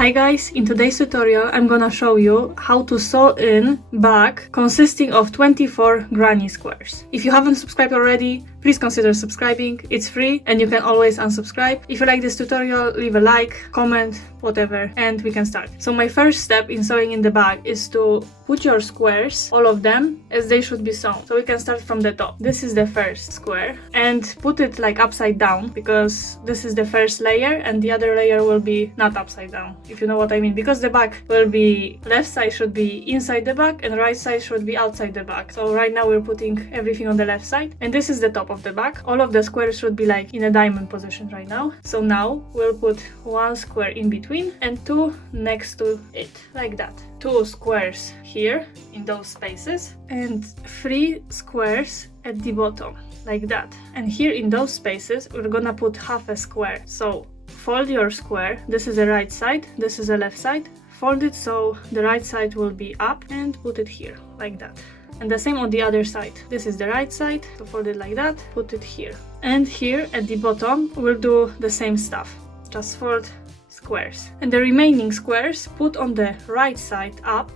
Hi guys, in today's tutorial I'm gonna show you how to sew in bag consisting of 24 granny squares. If you haven't subscribed already, please consider subscribing. It's free and you can always unsubscribe. If you like this tutorial, leave a like, comment, whatever, and we can start. So my first step in sewing in the bag is to put your squares, all of them, as they should be sewn. So we can start from the top. This is the first square and put it like upside down because this is the first layer and the other layer will be not upside down, if you know what I mean, because the bag will be, left side should be inside the bag and right side should be outside the bag. So right now we're putting everything on the left side and this is the top of the bag. All of the squares should be like in a diamond position right now. So now we'll put one square in between and two next to it, like that. Two squares here in those spaces and three squares at the bottom, like that. And here in those spaces we're gonna put half a square. So fold your square. This is the right side, this is the left side. Fold it so the right side will be up and put it here, like that. And the same on the other side. This is the right side, so fold it like that, put it here. And here at the bottom we'll do the same stuff, just fold squares. And the remaining squares put on the right side up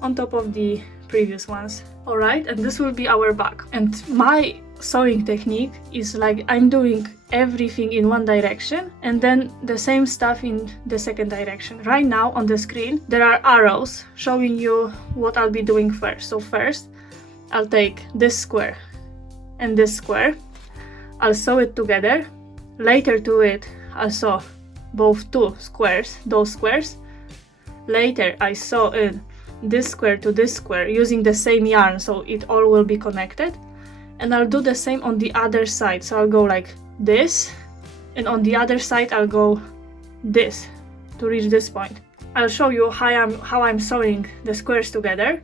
on top of the previous ones. Alright, and this will be our bag. And my sewing technique is like I'm doing everything in one direction and then the same stuff in the second direction. Right now on the screen there are arrows showing you what I'll be doing first. So first I'll take this square and this square, I'll sew it together. Later to it I'll sew both two squares, those squares. Later I sew in this square to this square using the same yarn so it all will be connected. And I'll do the same on the other side. So I'll go like this and on the other side I'll go this to reach this point. I'll show you how I'm sewing the squares together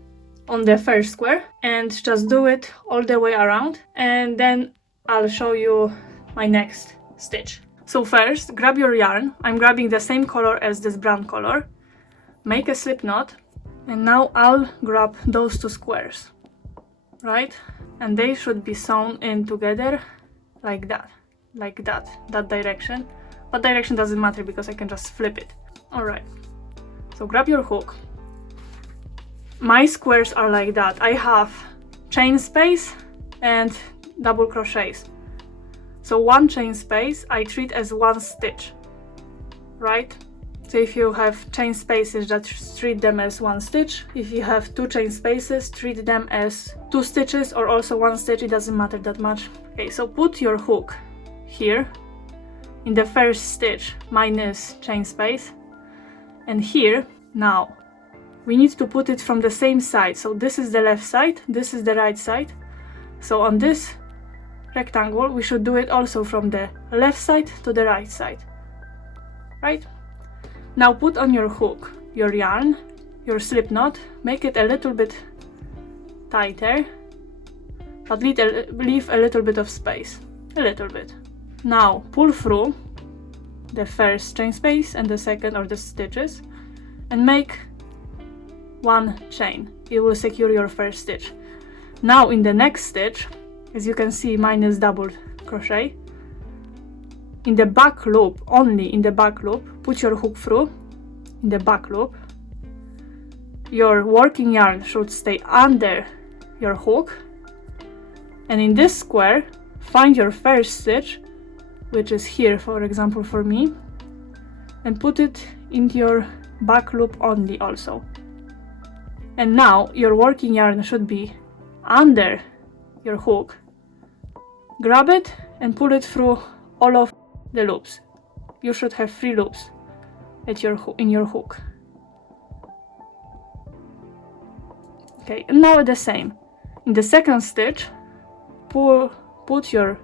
on the first square and just do it all the way around and then I'll show you my next stitch. So first grab your yarn. I'm grabbing the same color as this brown color. Make a slip knot and now I'll grab those two squares, right? And they should be sewn in together like that, that direction. But direction doesn't matter because I can just flip it. Alright, so grab your hook. My squares are like that. I have chain space and double crochets. So one chain space I treat as one stitch, right? So if you have chain spaces, just treat them as one stitch. If you have two chain spaces, treat them as two stitches or also one stitch, it doesn't matter that much. Okay, so put your hook here in the first stitch minus chain space and here. Now we need to put it from the same side. So this is the left side, this is the right side. So on this rectangle we should do it also from the left side to the right side, right? Now put on your hook your yarn, your slip knot, make it a little bit tighter, but leave a little bit of space, a little bit. Now pull through the first chain space and the second or the stitches and make one chain. It will secure your first stitch. Now in the next stitch, as you can see, mine is double crochet. In the back loop, only in the back loop, put your hook through in the back loop. Your working yarn should stay under your hook. And in this square, find your first stitch, which is here, for example, for me, and put it into your back loop only also. And now your working yarn should be under your hook. Grab it and pull it through all of the loops. You should have 3 loops at in your hook. Okay, and now the same. In the second stitch, put your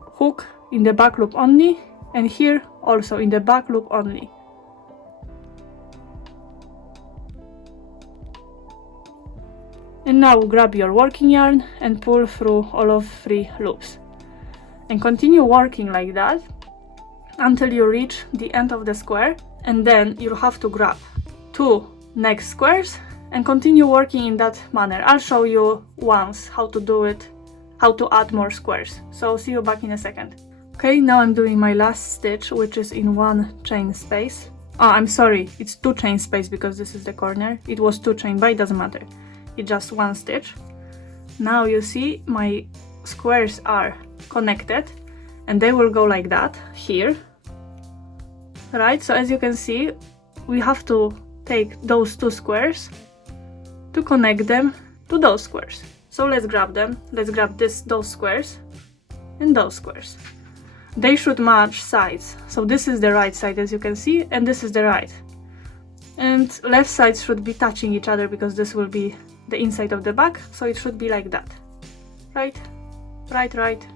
hook in the back loop only, and here also in the back loop only. And now grab your working yarn and pull through all of 3 loops. And continue working like that until you reach the end of the square, and then you'll have to grab 2 next squares and continue working in that manner. I'll show you once how to do it, how to add more squares. So see you back in a second. Okay, now I'm doing my last stitch, which is in one chain space. Oh, I'm sorry, it's 2 chain space because this is the corner. It was 2 chain, but it doesn't matter. It's just 1 stitch. Now you see my squares are connected and they will go like that here. Right, so as you can see, we have to take those 2 squares to connect them to those squares. So let's grab them. Let's grab those squares and those squares. They should match sides. So this is the right side, as you can see, and this is the right. And left sides should be touching each other because this will be the inside of the back, so it should be like that. Right, right, right,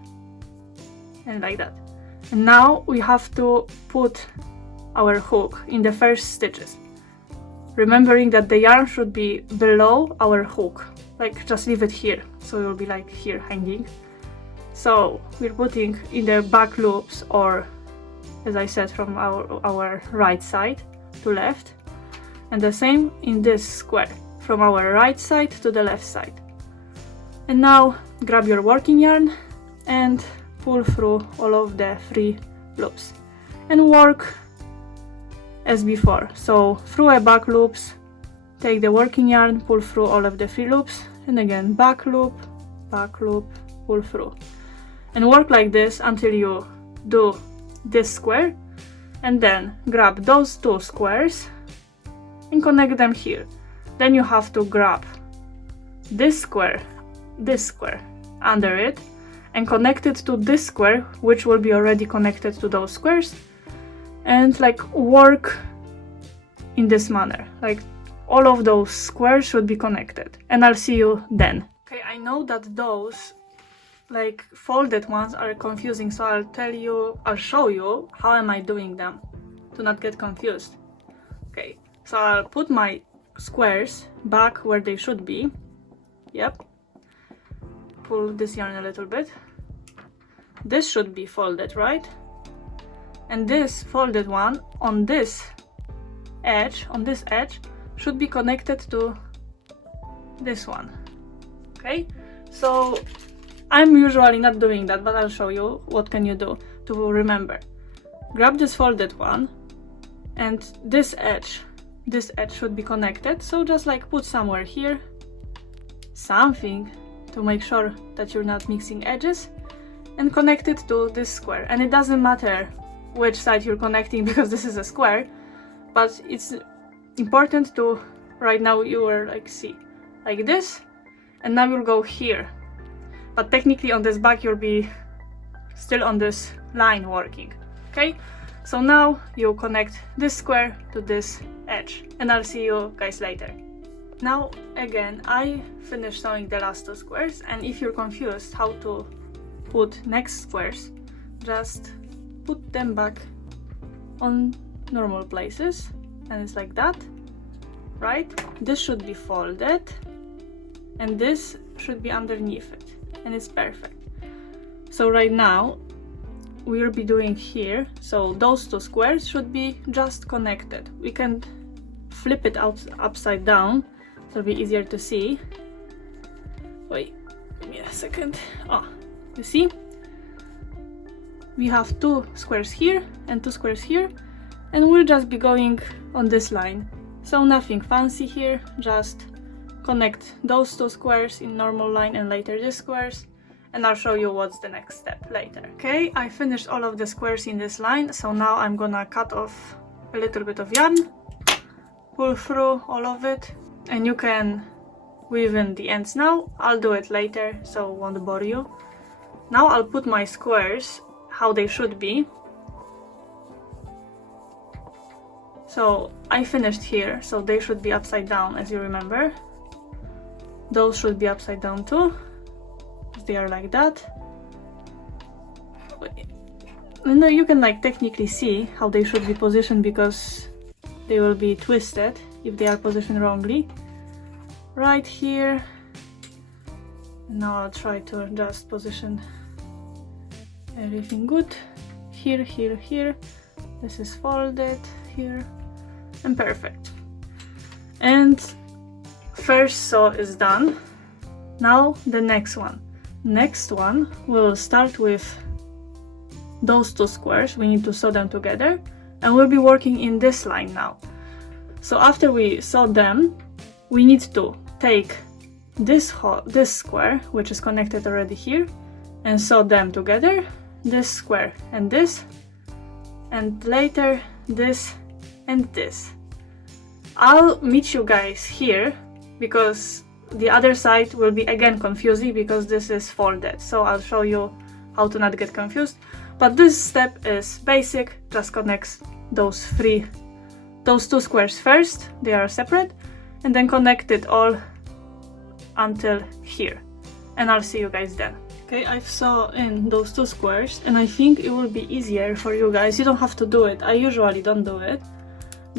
and like that. And now we have to put our hook in the first stitches, remembering that the yarn should be below our hook. Like, just leave it here, so it will be like here hanging. So we're putting in the back loops, or as I said, from our right side to left, and the same in this square, from our right side to the left side. And now grab your working yarn and pull through all of the 3 loops and work as before. So through a back loops, take the working yarn, pull through all of the 3 loops, and again back loop, pull through, and work like this until you do this square, and then grab those 2 squares and connect them here. Then you have to grab this square under it and connect it to this square, which will be already connected to those squares, and like work in this manner. Like all of those squares should be connected, and I'll see you then. Okay, I know that those like folded ones are confusing, so I'll show you how am I doing them to not get confused. Okay, so I'll put my squares back where they should be. Yep. Pull this yarn a little bit. This should be folded, right? And this folded one on this edge, should be connected to this one. Okay, so I'm usually not doing that, but I'll show you what can you do to remember. Grab this folded one, and this edge should be connected, so just like put somewhere here something to make sure that you're not mixing edges, and connect it to this square. And it doesn't matter which side you're connecting because this is a square, but it's important to, right now you are like, see, like this, and now you'll go here, but technically on this back you'll be still on this line working. Okay, so now you connect this square to this edge, and I'll see you guys later. Now again, I finished sewing the last 2 squares, and if you're confused how to put next squares, just put them back on normal places, and it's like that, right? This should be folded and this should be underneath it, and it's perfect. So right now we'll be doing here, so those 2 squares should be just connected. We can flip it out upside down, so it'll be easier to see. Wait, give me a second. Oh, you see? We have 2 squares here and 2 squares here, and we'll just be going on this line. So nothing fancy here, just connect those 2 squares in normal line and later these squares, and I'll show you what's the next step later. Okay, I finished all of the squares in this line, so now I'm gonna cut off a little bit of yarn, pull through all of it, and you can weave in the ends now. I'll do it later, so won't bore you. Now I'll put my squares how they should be. So I finished here, so they should be upside down, as you remember. Those should be upside down too. They are like that. And then you can like technically see how they should be positioned because they will be twisted if they are positioned wrongly. Right here. Now I'll try to just position everything good. Here, here, here. This is folded here, and perfect. And first sew is done. Now the next one. Next one, we'll start with those 2 squares. We need to sew them together, and we'll be working in this line now. So after we sew them, we need to take this square, which is connected already here, and sew them together, this square and this, and later this and this. I'll meet you guys here because the other side will be again confusing because this is folded, so I'll show you how to not get confused. But this step is basic, just connects those two squares first, they are separate, and then connect it all until here, and I'll see you guys then. Okay, I've sewn in those two squares, and I think it will be easier for you guys. You don't have to do it, I usually don't do it,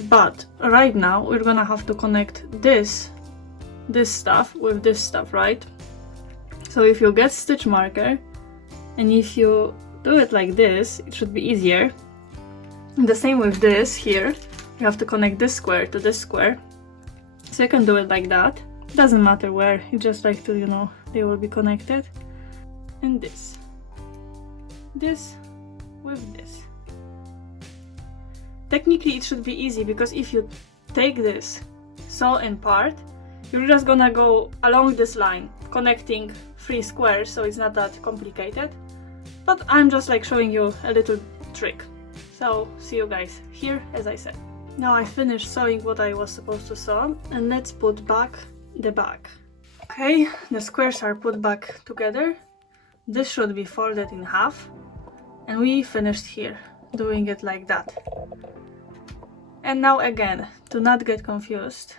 but right now we're gonna have to connect this stuff with this stuff, right? So if you get stitch marker, and if you do it like this, it should be easier. And the same with this here, you have to connect this square to this square, so you can do it like that. It doesn't matter where, you just like to, you know, they will be connected. And this with this. Technically it should be easy because if you take this sew in part, you're just gonna go along this line connecting 3 squares, so it's not that complicated, but I'm just like showing you a little trick. So see you guys here, as I said. Now I finished sewing what I was supposed to sew, and let's put back the back. Okay, the squares are put back together. This should be folded in half, and we finished here doing it like that. And now again, to not get confused,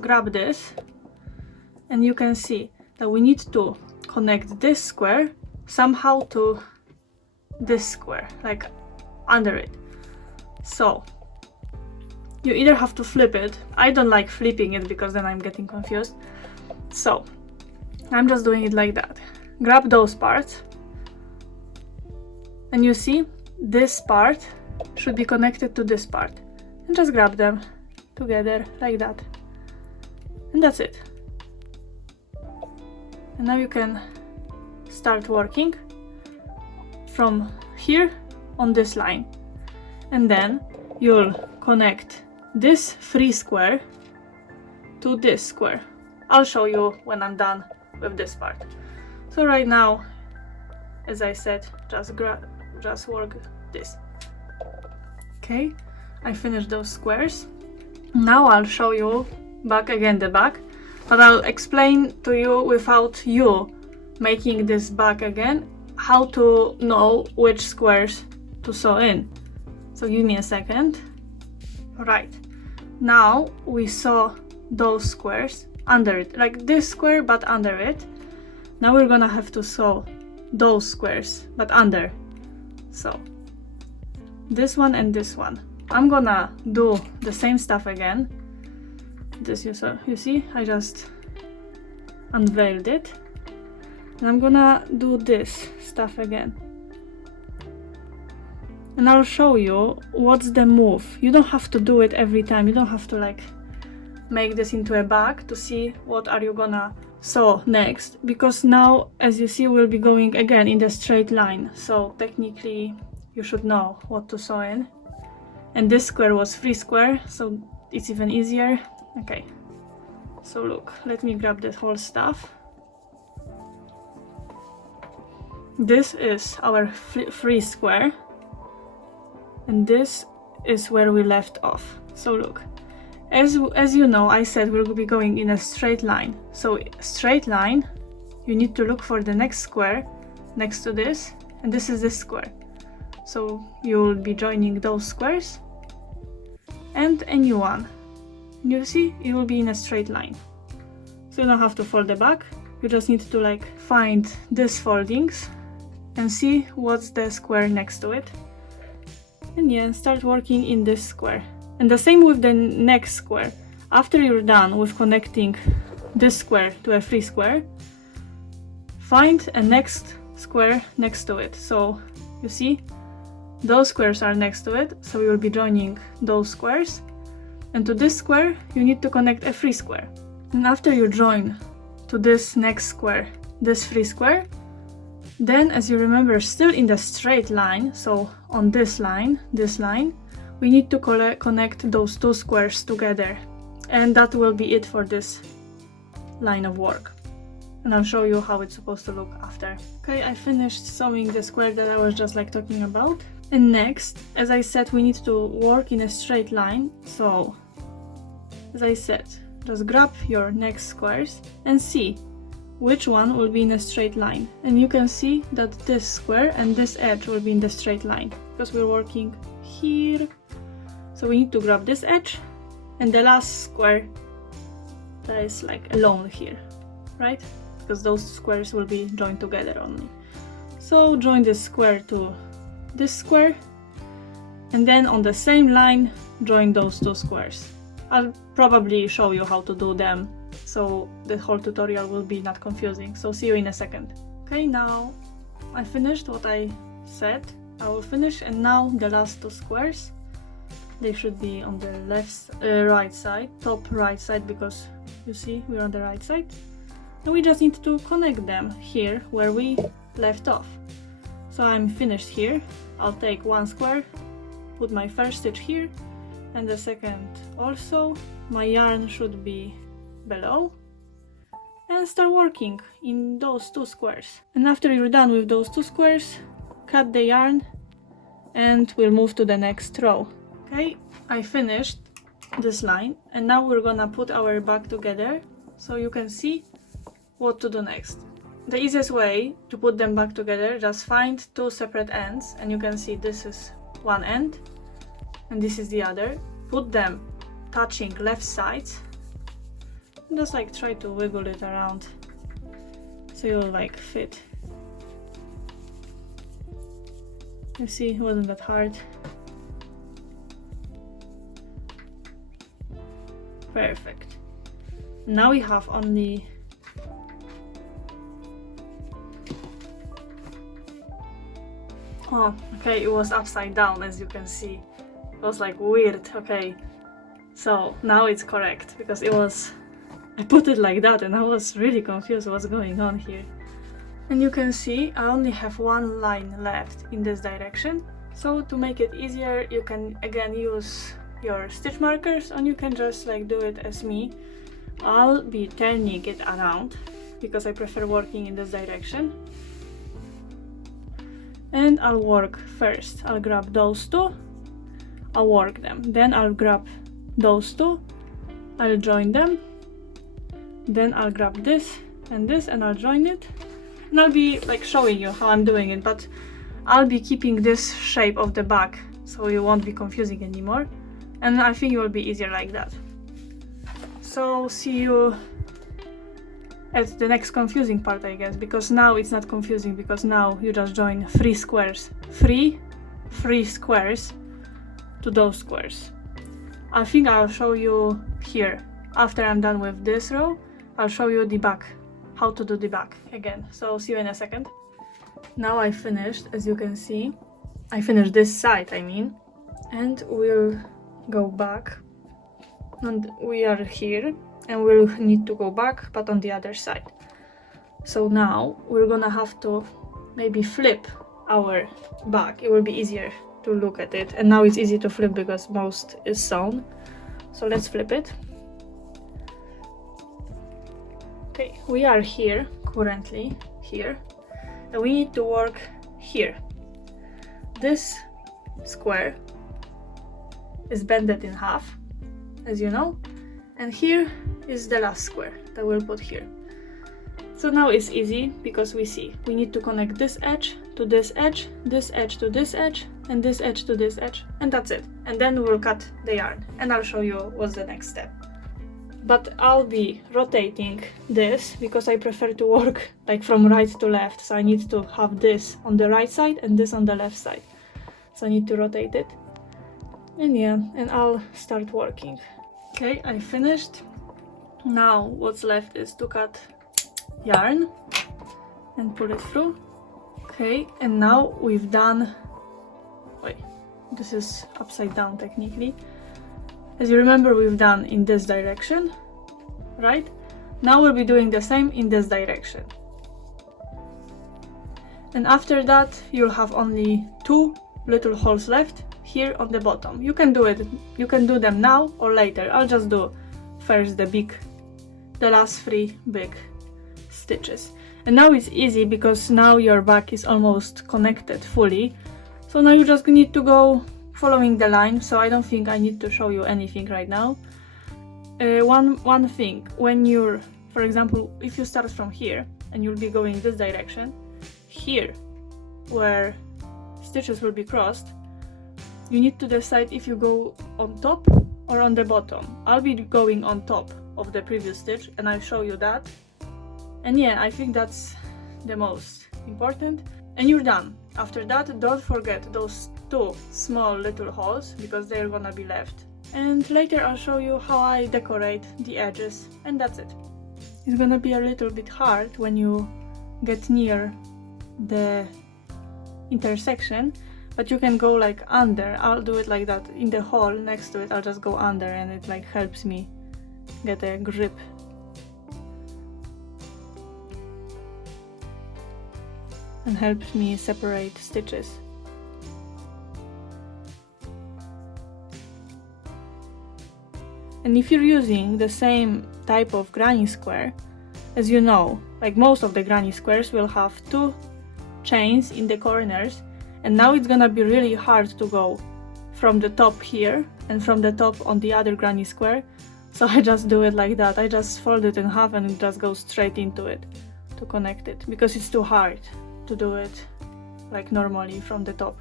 grab this, and you can see that we need to connect this square somehow to this square, like under it. So you either have to flip it. I don't like flipping it because then I'm getting confused, so I'm just doing it like that. Grab those parts, and you see this part should be connected to this part, and just grab them together like that, and that's it. And now you can start working from here on this line, and then you'll connect this 3 square to this square. I'll show you when I'm done with this part. So right now, as I said, just work this. Okay, I finished those squares. Now I'll show you the back, but I'll explain to you without you making this back again, how to know which squares to sew in. So give me a second. Right, now we sew those squares under it, like this square but under it. Now we're gonna have to sew those squares but under. So this one and this one. I'm gonna do the same stuff again. This you see, I just unveiled it, and I'm gonna do this stuff again, and I'll show you what's the move. You don't have to do it every time. You don't have to like make this into a bag to see what are you gonna sew next, because now, as you see, we'll be going again in the straight line, so technically you should know what to sew in. And this square was 3 square, so it's even easier. Okay, so look, let me grab this whole stuff. This is our 3 square, and this is where we left off. So look, as you know, I said we'll be going in a straight line. So straight line, you need to look for the next square next to this, and this is this square. So you'll be joining those squares and a new one. You see, it will be in a straight line. So you don't have to fold the back. You just need to like find these foldings and see what's the square next to it. And yeah, start working in this square. And the same with the next square. After you're done with connecting this square to a 3 square, find a next square next to it. So you see, those squares are next to it, so we will be joining those squares. And to this square, you need to connect a 3 square. And after you join to this next square, this 3 square, then, as you remember, still in the straight line, so on this line, we need to connect those two squares together, and that will be it for this line of work. And I'll show you how it's supposed to look after. Okay, I finished sewing the square that I was just like talking about. And next, as I said, we need to work in a straight line. So, as I said, just grab your next squares and see which one will be in a straight line. And you can see that this square and this edge will be in the straight line because we're working here. So we need to grab this edge and the last square that is like alone here, right? Because those squares will be joined together only. So join this square to this square, and then on the same line join those two squares. I'll probably show you how to do them, so the whole tutorial will be not confusing. So see you in a second. Okay, now I finished what I said I will finish, and now the last two squares, they should be on the right side, top right side, because you see we're on the right side. And we just need to connect them here where we left off. So I'm finished here. I'll take one square, put my first stitch here, and the second also. My yarn should be below, and start working in those two squares. And after you're done with those two squares, cut the yarn and we'll move to the next row. Okay, I finished this line, and now we're gonna put our bag together so you can see what to do next. The easiest way to put them back together, just find two separate ends, and you can see this is one end and this is the other. Put them touching left sides, and just like try to wiggle it around so you'll like fit. You see, it wasn't that hard. Perfect. Now we have only okay, it was upside down, as you can see. It was like weird. Okay, so now it's correct, because I put it like that and I was really confused what's going on here. And you can see I only have one line left in this direction. So to make it easier, you can again use your stitch markers, and you can just like do it as me. I'll be turning it around because I prefer working in this direction. And I'll work first. I'll grab those two, I'll work them. Then I'll grab those two, I'll join them. Then I'll grab this and I'll join it. And I'll be like showing you how I'm doing it, but I'll be keeping this shape of the bag so it won't be confusing anymore. And I think it will be easier like that. So see you at the next confusing part, I guess, because now it's not confusing, because now you just join three squares, three squares to those squares. I think I'll show you here after I'm done with this row. I'll show you the back, how to do the back again. So see you in a second. Now I finished, as you can see, I finished this side, I mean, and we'll go back, and we are here. And we'll need to go back, but on the other side. So now we're gonna have to maybe flip our bag. It will be easier to look at it. And now it's easy to flip because most is sewn. So let's flip it. Okay, we are here, currently here. And we need to work here. This square is bended in half, as you know. And here is the last square that we'll put here. So now it's easy because we see we need to connect this edge to this edge, this edge to this edge, and this edge to this edge, and that's it. And then we'll cut the yarn, and I'll show you what's the next step. But I'll be rotating this because I prefer to work like from right to left, so I need to have this on the right side and this on the left side. So I need to rotate it. And yeah, and I'll start working. Okay, I finished. Now what's left is to cut yarn and pull it through. Okay, and now we've done, wait, this is upside down technically. As you remember, we've done in this direction, right? Now we'll be doing the same in this direction. And after that, you'll have only two little holes left, here on the bottom. You can do them now or later. I'll just do first the last 3 big stitches. And now it's easy because now your back is almost connected fully. So now you just need to go following the line, so I don't think I need to show you anything right now. One thing, when you're, for example, if you start from here and you'll be going this direction, here where stitches will be crossed, you need to decide if you go on top or on the bottom. I'll be going on top of the previous stitch and I'll show you that. And yeah, I think that's the most important. And you're done. After that, don't forget those 2 small little holes because they're gonna be left. And later I'll show you how I decorate the edges, and that's it. It's gonna be a little bit hard when you get near the intersection, but you can go like under. I'll do it like that in the hole next to it. I'll just go under and it like helps me get a grip. And helps me separate stitches. And if you're using the same type of granny square, as you know, like most of the granny squares will have 2 chains in the corners, and now it's gonna be really hard to go from the top here and from the top on the other granny square. So I just do it like that. I just fold it in half and just go straight into it to connect it, because it's too hard to do it like normally from the top.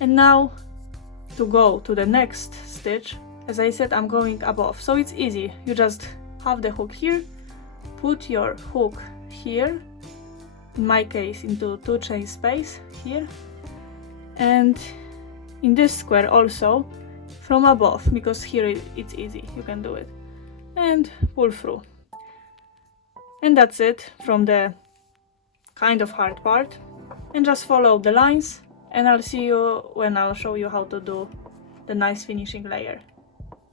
And now to go to the next stitch, as I said, I'm going above, so it's easy. You just have the hook here, put your hook here, in my case into 2 chain space here, and in this square also from above, because here it's easy, you can do it, and pull through. And that's it from the kind of hard part, and just follow the lines, and I'll see you when I'll show you how to do the nice finishing layer.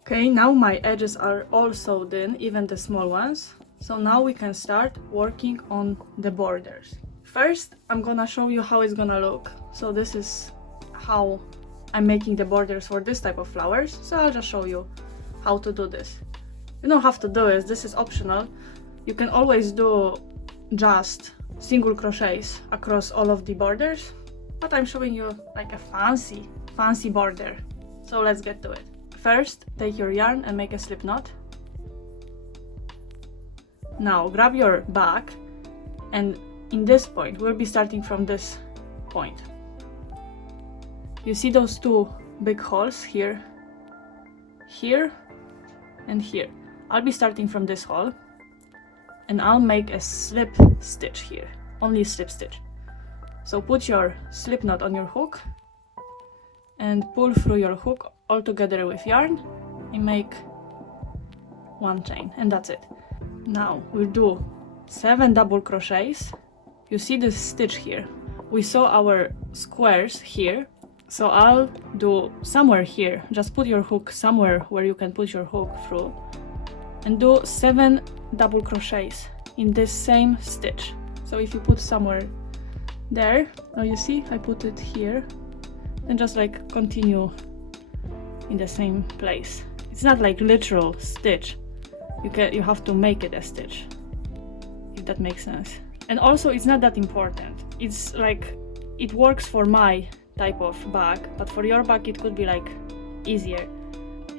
Okay, now my edges are all sewed in, even the small ones, so now we can start working on the borders. First, I'm gonna show you how it's gonna look. So this is how I'm making the borders for this type of flowers, so I'll just show you how to do this. You don't have to do it, this is optional. You can always do just single crochets across all of the borders, but I'm showing you like a fancy border. So let's get to it. First, take your yarn and make a slip knot. Now grab your back, and in this point, we'll be starting from this point. You see those 2 big holes here, here, and here. I'll be starting from this hole, and I'll make a slip stitch here, only slip stitch. So put your slip knot on your hook and pull through your hook all together with yarn and make 1 chain, and that's it. Now we'll do 7 double crochets. You see this stitch here? We saw our squares here, so I'll do somewhere here. Just put your hook somewhere where you can put your hook through, and do 7 double crochets in this same stitch. So if you put somewhere there, now you see I put it here, and just like continue in the same place. It's not like literal stitch, you have to make it a stitch, if that makes sense. And also it's not that important, it's like it works for my type of bag, but for your bag it could be like easier.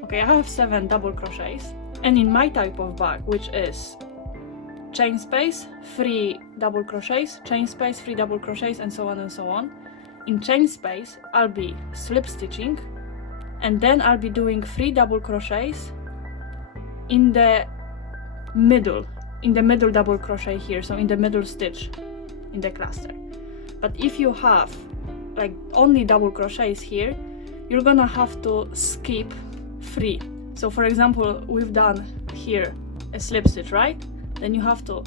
Okay, I have 7 double crochets, and in my type of bag, which is chain space, 3 double crochets, chain space, 3 double crochets, and so on and so on. In chain space I'll be slip stitching, and then I'll be doing 3 double crochets in the middle double crochet here, so in the middle stitch in the cluster. But if you have like only double crochets here, you're gonna have to skip 3. So for example, we've done here a slip stitch, right? Then you have to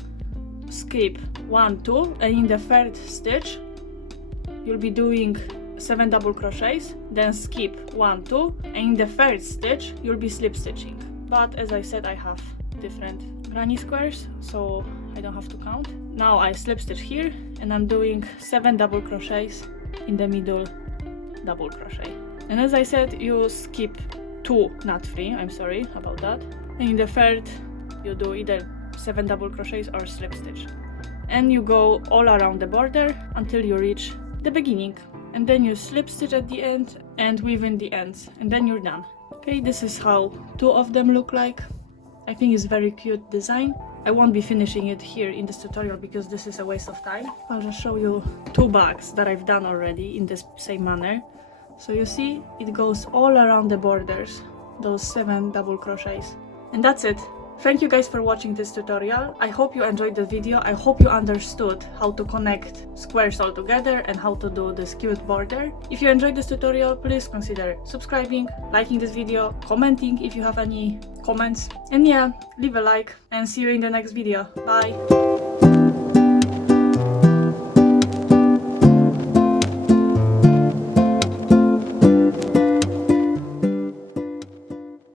skip 1, 2, and in the 3rd stitch you'll be doing 7 double crochets, then skip 1, 2, and in the 3rd stitch you'll be slip stitching. But as I said, I have different granny squares, so I don't have to count. Now I slip stitch here, and I'm doing 7 double crochets in the middle double crochet. And as I said, you skip 2 knot free, I'm sorry about that. And in the third, you do either 7 double crochets or slip stitch. And you go all around the border until you reach the beginning. And then you slip stitch at the end and within the ends, and then you're done. Okay, this is how 2 of them look like. I think it's very cute design. I won't be finishing it here in this tutorial because this is a waste of time. I'll just show you 2 bags that I've done already in this same manner. So you see, it goes all around the borders, those 7 double crochets. And that's it. Thank you guys for watching this tutorial. I hope you enjoyed the video. I hope you understood how to connect squares all together and how to do this cute border. If you enjoyed this tutorial, please consider subscribing, liking this video, commenting if you have any comments. And yeah, leave a like and see you in the next video. Bye!